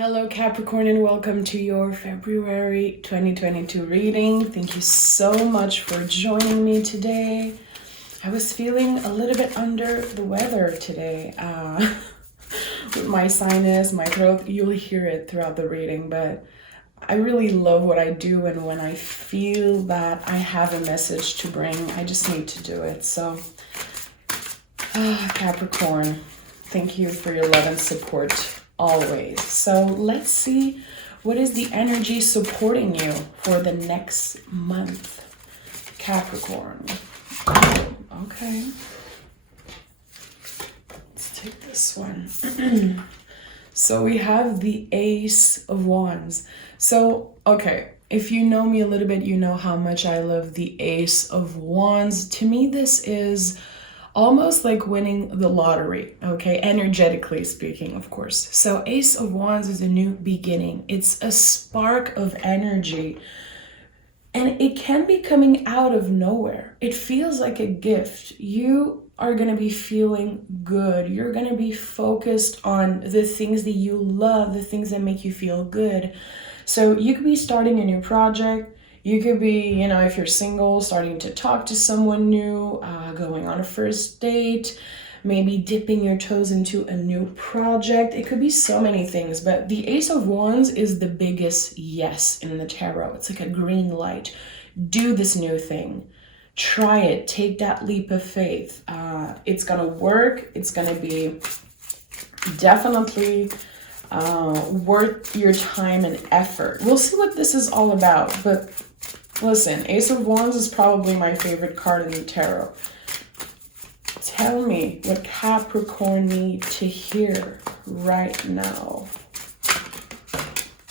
Hello Capricorn, and welcome to your February 2022 reading. Thank you so much for joining me today. I was feeling a little bit under the weather today with my sinus, my throat. You'll hear it throughout the reading, but I really love what I do, and when I feel that I have a message to bring, I just need to do it. So Capricorn, thank you for your love and support always. So let's see what is the energy supporting you for the next month, Capricorn. Okay, let's take this one. So we have the Ace of Wands. So, okay, if you know me a little bit, you know how much I love the Ace of Wands. To me, this is almost like winning the lottery, okay? Energetically speaking, of course. So Ace of Wands is a new beginning. It's a spark of energy, and it can be coming out of nowhere. It feels like a gift. You are going to be feeling good. You're going to be focused on the things that you love, the things that make you feel good. So you could be starting a new project. You could be, if you're single, starting to talk to someone new, going on a first date, maybe dipping your toes into a new project. It could be so many things, but the Ace of Wands is the biggest yes in the tarot. It's like a green light. Do this new thing. Try it. Take that leap of faith. It's going to work. It's going to be definitely worth your time and effort. We'll see what this is all about, but listen, Ace of Wands is probably my favorite card in the tarot. Tell me what Capricorn need to hear right now.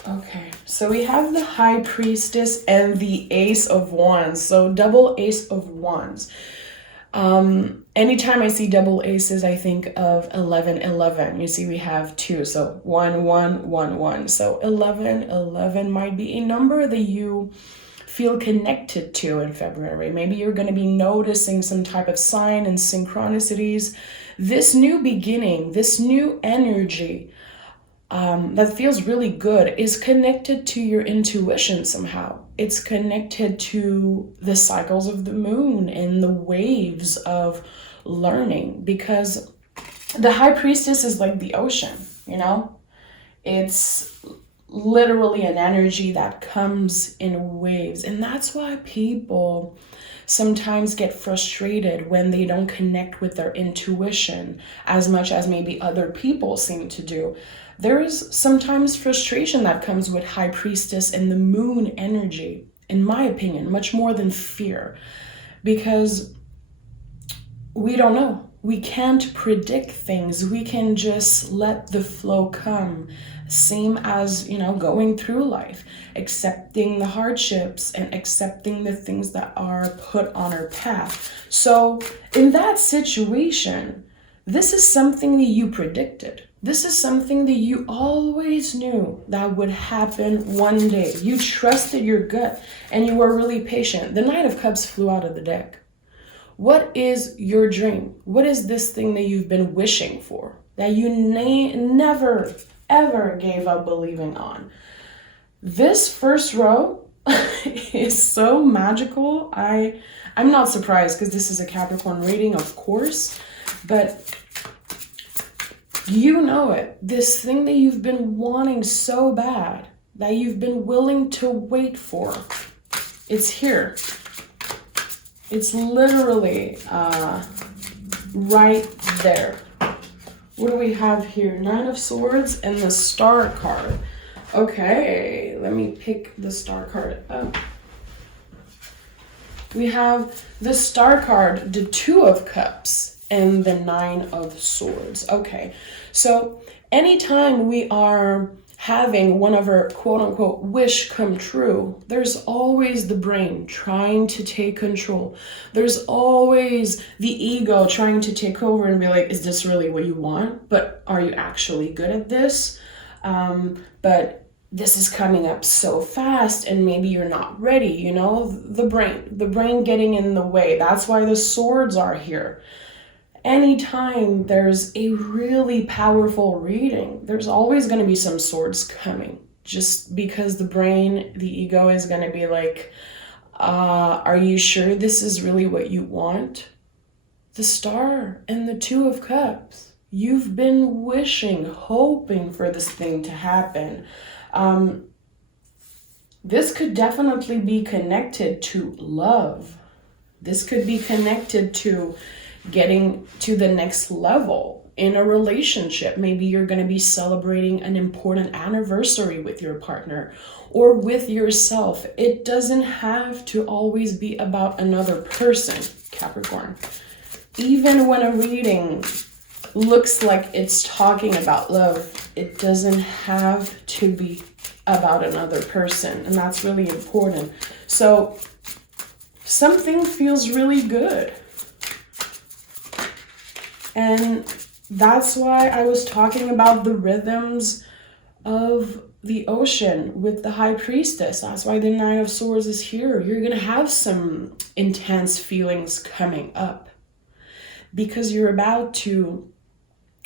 Okay, so we have the High Priestess and the Ace of Wands. So double Ace of Wands. Anytime I see double aces, I think of 11. You see, we have two, so 1. So 11 might be a number that you feel connected to in February. Maybe you're going to be noticing some type of sign and synchronicities. This new beginning, this new energy that feels really good is connected to your intuition somehow. It's connected to the cycles of the moon and the waves of learning, because the High Priestess is like the ocean, It's literally an energy that comes in waves. And that's why people sometimes get frustrated when they don't connect with their intuition as much as maybe other people seem to do. There is sometimes frustration that comes with High Priestess and the moon energy, in my opinion, much more than fear, because we don't know. We can't predict things. We can just let the flow come. Same as, going through life, accepting the hardships and accepting the things that are put on our path. So in that situation, this is something that you predicted. This is something that you always knew that would happen one day. You trusted your gut and you were really patient. The Knight of Cups flew out of the deck. What is your dream? What is this thing that you've been wishing for, that you never, ever gave up believing on? This first row is so magical. I'm not surprised, because this is a Capricorn reading, of course, but you know it. This thing that you've been wanting so bad, that you've been willing to wait for, it's here. It's literally right there. What do we have here? Nine of Swords and the Star card. Okay, let me pick the Star card up. We have the Star card, the Two of Cups, and the Nine of Swords. Okay, so anytime we are having one of our quote-unquote wish come true, there's always the brain trying to take control. There's always the ego trying to take over and be like, is this really what you want? But are you actually good at this? But this is coming up so fast and maybe you're not ready, the brain getting in the way. That's why the swords are here. Anytime there's a really powerful reading, there's always going to be some swords coming. Just because the brain, the ego is going to be like, are you sure this is really what you want? The Star and the Two of Cups. You've been wishing, hoping for this thing to happen. This could definitely be connected to love. This could be connected to getting to the next level in a relationship. Maybe you're going to be celebrating an important anniversary with your partner or with yourself. It doesn't have to always be about another person, Capricorn. Even when a reading looks like it's talking about love, it doesn't have to be about another person, and that's really important. So something feels really good. And that's why I was talking about the rhythms of the ocean with the High Priestess. That's why the Nine of Swords is here. You're going to have some intense feelings coming up because you're about to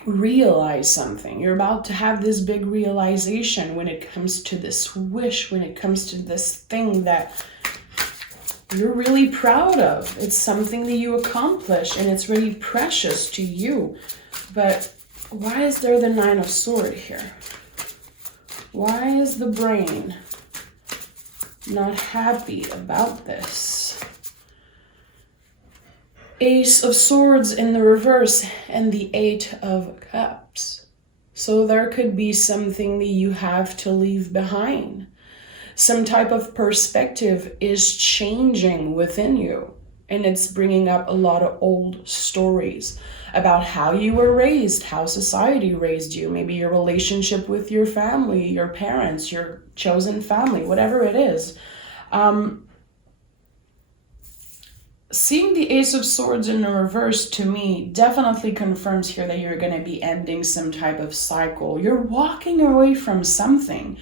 realize something. You're about to have this big realization when it comes to this wish, when it comes to this thing that you're really proud of. It's something that you accomplished and it's really precious to you. But why is there the Nine of Swords here? Why is the brain not happy about this? Ace of Swords in the reverse and the Eight of Cups. So there could be something that you have to leave behind. Some type of perspective is changing within you, and it's bringing up a lot of old stories about how you were raised, how society raised you, maybe your relationship with your family, your parents, your chosen family, whatever it is. Seeing the Ace of Swords in the reverse, to me, definitely confirms here that you're going to be ending some type of cycle. You're walking away from something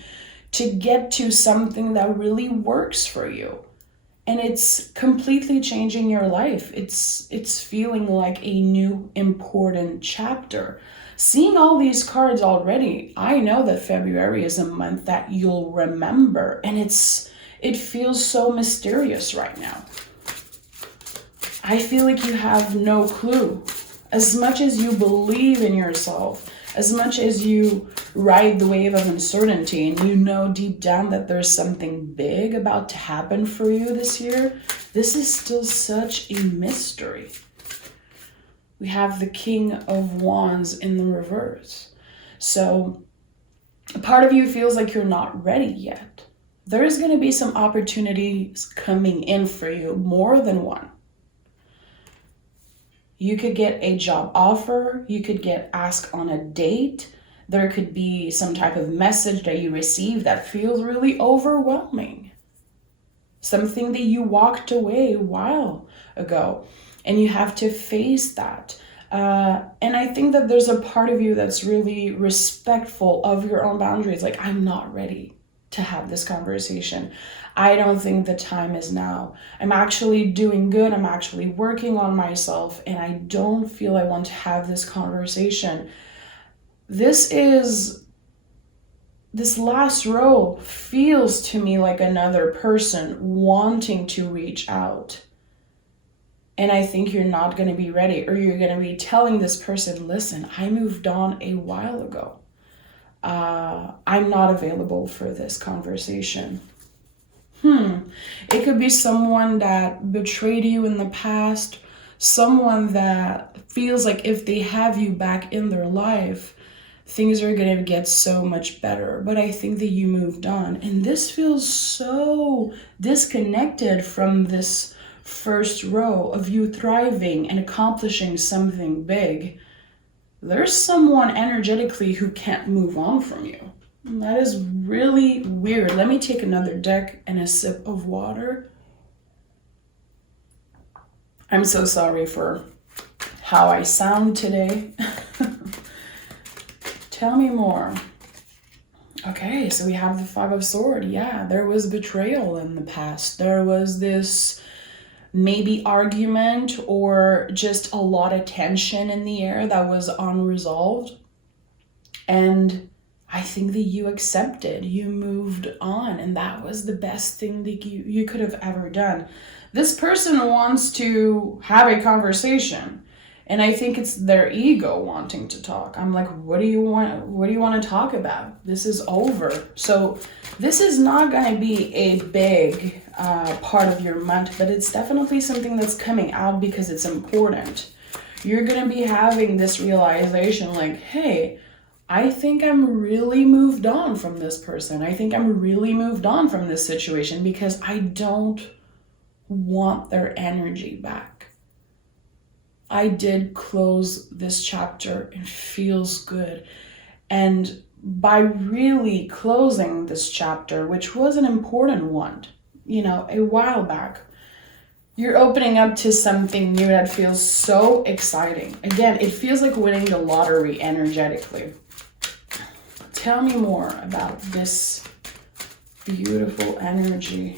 to get to something that really works for you. And it's completely changing your life. It's feeling like a new important chapter. Seeing all these cards already, I know that February is a month that you'll remember. And it feels so mysterious right now. I feel like you have no clue. As much as you believe in yourself, as much as you ride the wave of uncertainty and you know deep down that there's something big about to happen for you this year, this is still such a mystery. We have the King of Wands in the reverse. So a part of you feels like you're not ready yet. There's going to be some opportunities coming in for you, more than one. You could get a job offer. You could get asked on a date. There could be some type of message that you receive that feels really overwhelming. Something that you walked away a while ago, and you have to face that. And I think that there's a part of you that's really respectful of your own boundaries. Like, I'm not ready to have this conversation. I don't think the time is now. I'm actually doing good. I'm actually working on myself, and I don't feel I want to have this conversation. This last row feels to me like another person wanting to reach out. And I think you're not going to be ready, or you're going to be telling this person, listen, I moved on a while ago. I'm not available for this conversation. It could be someone that betrayed you in the past, someone that feels like if they have you back in their life, things are going to get so much better. But I think that you moved on. And this feels so disconnected from this first row of you thriving and accomplishing something big. There's someone energetically who can't move on from you. That is really weird. Let me take another deck and a sip of water. I'm so sorry for how I sound today. Tell me more. Okay, so we have the Five of Swords. Yeah, there was betrayal in the past. There was this maybe argument or just a lot of tension in the air that was unresolved. And I think that you accepted, you moved on, and that was the best thing that you could have ever done. This person wants to have a conversation, and I think it's their ego wanting to talk. I'm like, what do you want to talk about? This is over. So this is not going to be a big part of your month, but it's definitely something that's coming out because it's important. You're going to be having this realization like, hey, I think I'm really moved on from this person. I think I'm really moved on from this situation because I don't want their energy back. I did close this chapter. It feels good. And by really closing this chapter, which was an important one, a while back, you're opening up to something new that feels so exciting. Again, it feels like winning the lottery energetically. Tell me more about this beautiful energy.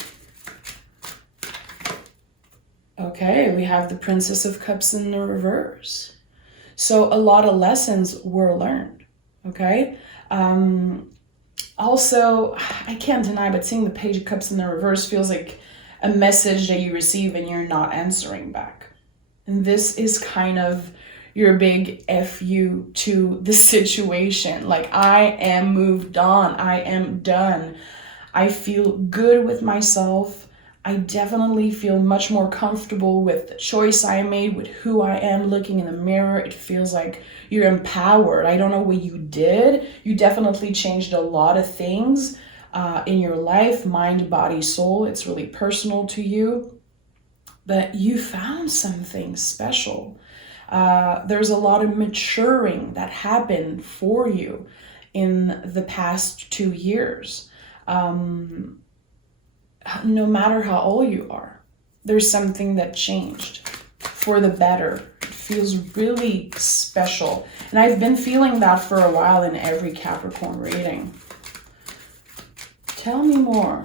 Okay, we have the Princess of Cups in the reverse. So a lot of lessons were learned, okay? Also, I can't deny, but seeing the Page of Cups in the reverse feels like a message that you receive and you're not answering back. And this is kind of your big FU to the situation. Like, I am moved on. I am done. I feel good with myself. I definitely feel much more comfortable with the choice I made, with who I am looking in the mirror. It feels like you're empowered. I don't know what you did. You definitely changed a lot of things in your life, mind, body, soul. It's really personal to you. But you found something special. There's a lot of maturing that happened for you in the past 2 years. No matter how old you are, there's something that changed for the better. It feels really special. And I've been feeling that for a while in every Capricorn reading. Tell me more.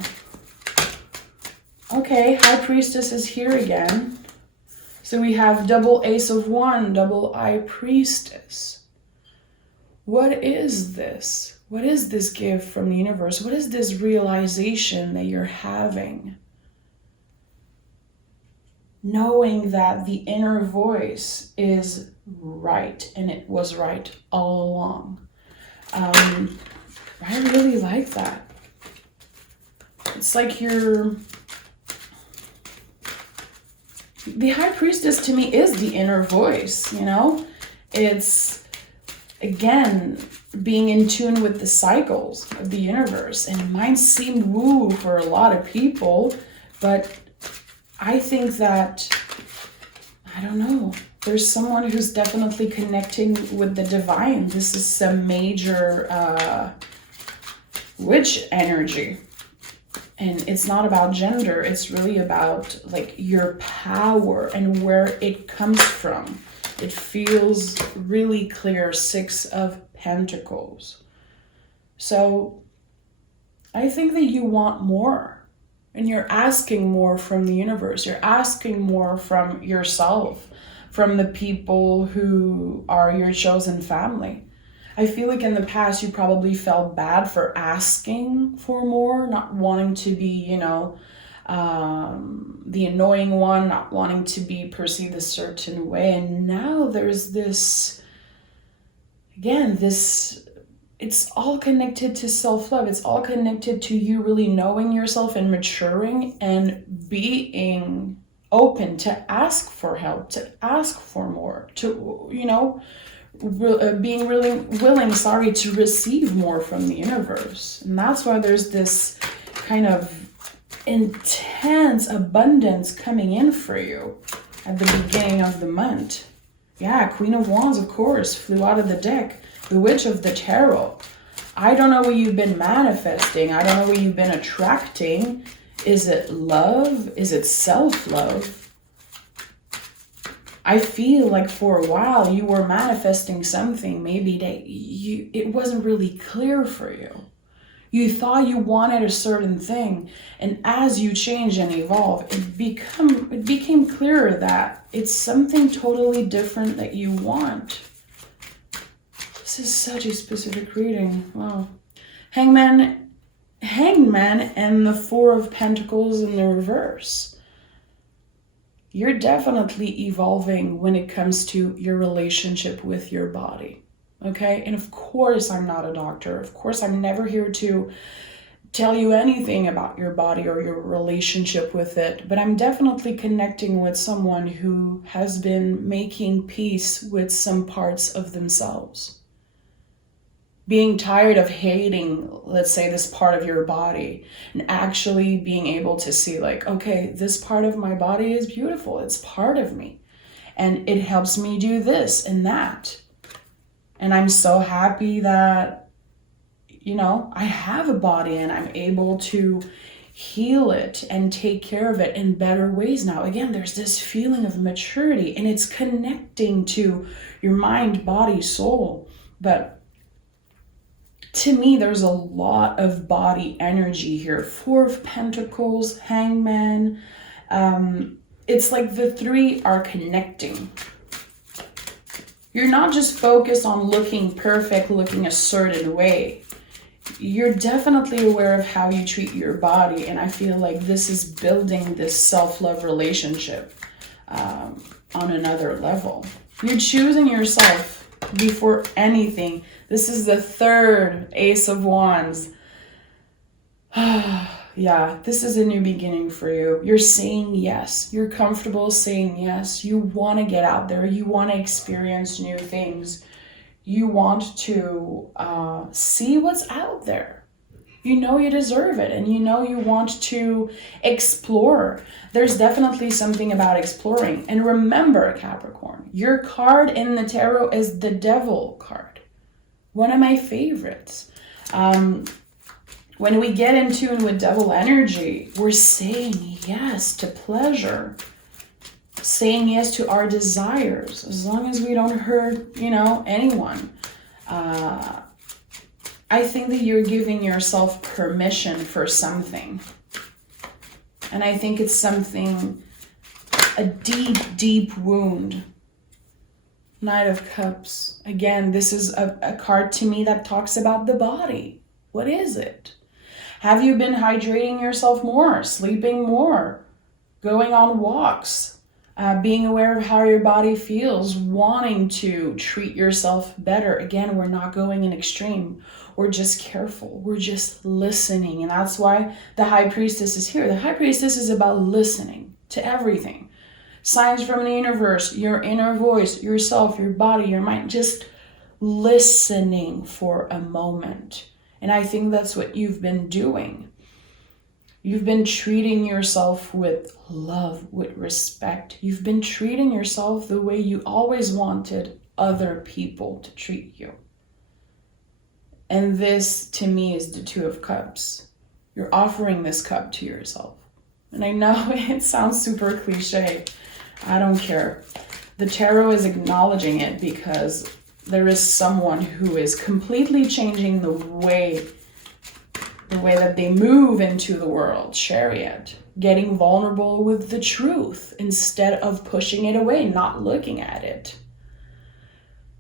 Okay, High Priestess is here again. So we have double Ace of Wands, double High Priestess. What is this? What is this gift from the universe? What is this realization that you're having? Knowing that the inner voice is right, and it was right all along. I really like that. It's like the High Priestess to me is the inner voice, It's, again, being in tune with the cycles of the universe. And it might seem woo for a lot of people, but I think that, I don't know, there's someone who's definitely connecting with the divine. This is some major witch energy. And it's not about gender. It's really about like your power and where it comes from. It feels really clear, 6 of Pentacles. So I think that you want more, and you're asking more from the universe. You're asking more from yourself, from the people who are your chosen family. I feel like in the past you probably felt bad for asking for more, not wanting to be, the annoying one, not wanting to be perceived a certain way. And now there's this, again, it's all connected to self-love. It's all connected to you really knowing yourself and maturing and being open to ask for help, to ask for more, to, being really willing, to receive more from the universe. And that's why there's this kind of intense abundance coming in for you at the beginning of the month. Yeah, Queen of Wands, of course, flew out of the deck. The Witch of the Tarot. I don't know what you've been manifesting. I don't know what you've been attracting. Is it love? Is it self-love? I feel like for a while you were manifesting something maybe that it wasn't really clear for you. You thought you wanted a certain thing, and as you change and evolve, it became clearer that it's something totally different that you want. This is such a specific reading. Wow. Hangman and the Four of Pentacles in the reverse. You're definitely evolving when it comes to your relationship with your body. Okay? And of course, I'm not a doctor. Of course, I'm never here to tell you anything about your body or your relationship with it. But I'm definitely connecting with someone who has been making peace with some parts of themselves. Being tired of hating, let's say, this part of your body, and actually being able to see like, okay, this part of my body is beautiful. It's part of me. And it helps me do this and that. And I'm so happy that, I have a body and I'm able to heal it and take care of it in better ways now. Again, there's this feeling of maturity, and it's connecting to your mind, body, soul. But to me, there's a lot of body energy here. Four of Pentacles, Hangman. It's like the three are connecting. You're not just focused on looking perfect, looking a certain way. You're definitely aware of how you treat your body. And I feel like this is building this self-love relationship on another level. You're choosing yourself before anything. This is the third Ace of Wands. Yeah, this is a new beginning for you. You're saying yes. You're comfortable saying yes. You want to get out there. You want to experience new things. You want to see what's out there. You know you deserve it, and you know you want to explore. There's definitely something about exploring. And remember, Capricorn, your card in the tarot is the Devil card. One of my favorites. When we get in tune with devil energy, we're saying yes to pleasure, saying yes to our desires, as long as we don't hurt, anyone. I think that you're giving yourself permission for something. And I think it's something, a deep, deep wound. Knight of Cups. Again, this is a card to me that talks about the body. What is it? Have you been hydrating yourself more, sleeping more, going on walks, being aware of how your body feels, wanting to treat yourself better? Again, we're not going in extreme. We're just careful. We're just listening. And that's why the High Priestess is here. The High Priestess is about listening to everything. Signs from the universe, your inner voice, yourself, your body, your mind, just listening for a moment. And I think that's what you've been doing. You've been treating yourself with love, with respect. You've been treating yourself the way you always wanted other people to treat you. And this, to me, is the Two of Cups. You're offering this cup to yourself. And I know it sounds super cliche. I don't care. The tarot is acknowledging it because there is someone who is completely changing the way that they move into the world. Chariot, getting vulnerable with the truth instead of pushing it away, not looking at it.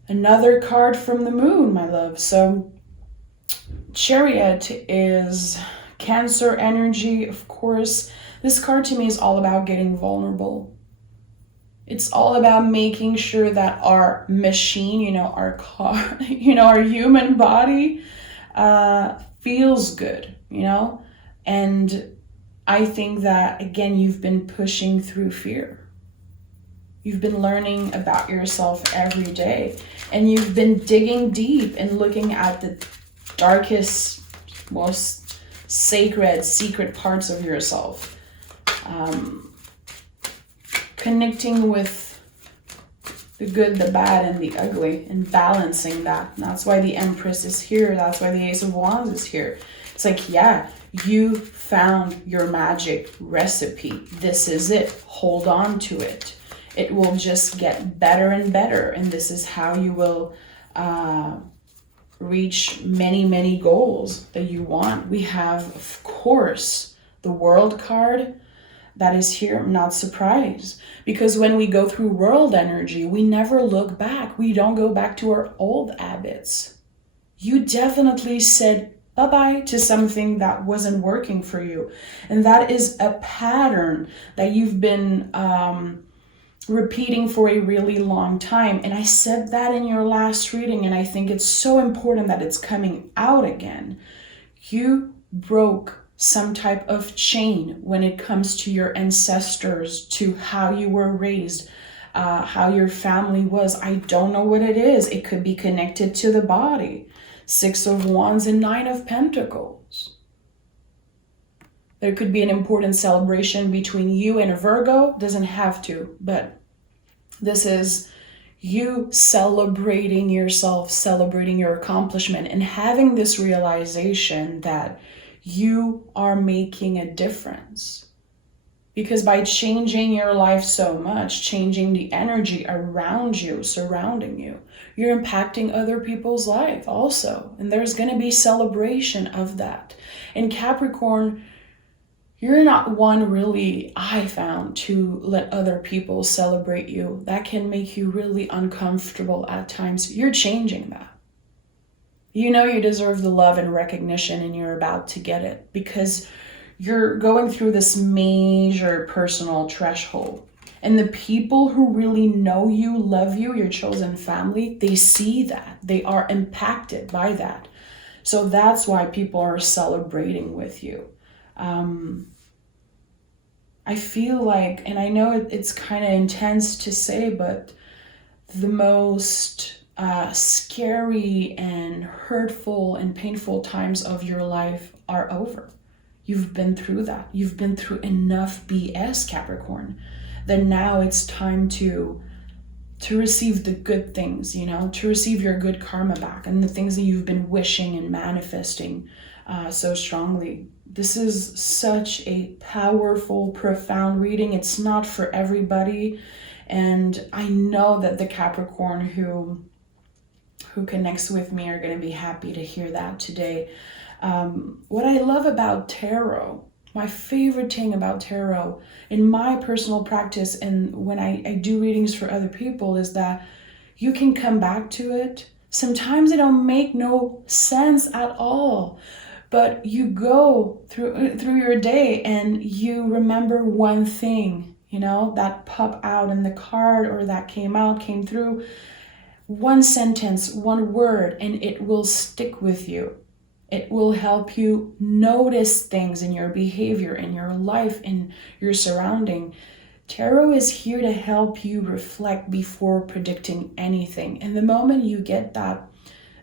Another card from the Moon, my love. So Chariot is Cancer energy, of course. This card to me is all about getting vulnerable. It's all about making sure that our machine, our car, our human body feels good, And I think that, again, you've been pushing through fear. You've been learning about yourself every day. And you've been digging deep and looking at the darkest, most sacred, secret parts of yourself. Connecting with the good, the bad, and the ugly, and balancing that. And that's why the Empress is here. That's why the Ace of Wands is here. It's like, yeah, you found your magic recipe. This is it. Hold on to it. It will just get better and better. And this is how you will reach many, many goals that you want. We have, of course, the World card that is here. I'm not surprised, because when we go through world energy, we never look back. We don't go back to our old habits. You definitely said bye-bye to something that wasn't working for you. And that is a pattern that you've been repeating for a really long time. And I said that in your last reading, and I think it's so important that it's coming out again. You broke some type of chain when it comes to your ancestors, to how you were raised, how your family was. I don't know what it is. It could be connected to the body. 6 of Wands and 9 of Pentacles. There could be an important celebration between you and a Virgo. Doesn't have to, but this is you celebrating yourself, celebrating your accomplishment, and having this realization that you are making a difference. Because by changing your life so much, changing the energy around you, surrounding you, you're impacting other people's life also. And there's going to be celebration of that. And Capricorn, you're not one really, I found, to let other people celebrate you. That can make you really uncomfortable at times. You're changing that. You know you deserve the love and recognition, and you're about to get it, because you're going through this major personal threshold. And the people who really know you, love you, your chosen family, they see that. They are impacted by that. So that's why people are celebrating with you. I feel like, and I know it's kind of intense to say, but the most scary and hurtful and painful times of your life are over. You've been through that. You've been through enough BS, Capricorn. Then now it's time to receive the good things, to receive your good karma back and the things that you've been wishing and manifesting so strongly. This is such a powerful, profound reading. It's not for everybody. And I know that the Capricorn who connects with me are going to be happy to hear that today. What I love about tarot, my favorite thing about tarot in my personal practice and when I do readings for other people, is that you can come back to it. Sometimes they don't make no sense at all, but you go through your day and you remember one thing, that pop out in the card, or that came through, one sentence, one word, and it will stick with you. It will help you notice things in your behavior, in your life, in your surrounding. Tarot is here to help you reflect before predicting anything. And the moment you get that,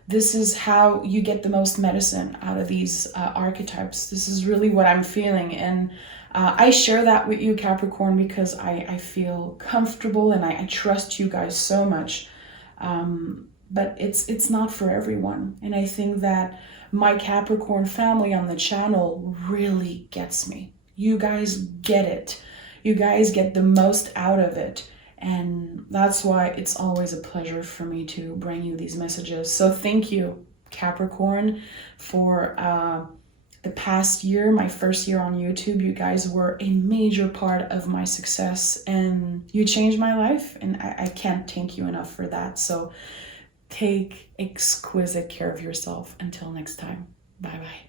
this is how you get the most medicine out of these archetypes. This is really what I'm feeling. And I share that with you, Capricorn, because I feel comfortable and I trust you guys so much. But it's not for everyone. And I think that my Capricorn family on the channel really gets me. You guys get it. You guys get the most out of it. And that's why it's always a pleasure for me to bring you these messages. So thank you, Capricorn, for the past year, my first year on YouTube. You guys were a major part of my success and you changed my life. And I can't thank you enough for that. So take exquisite care of yourself. Until next time. Bye-bye.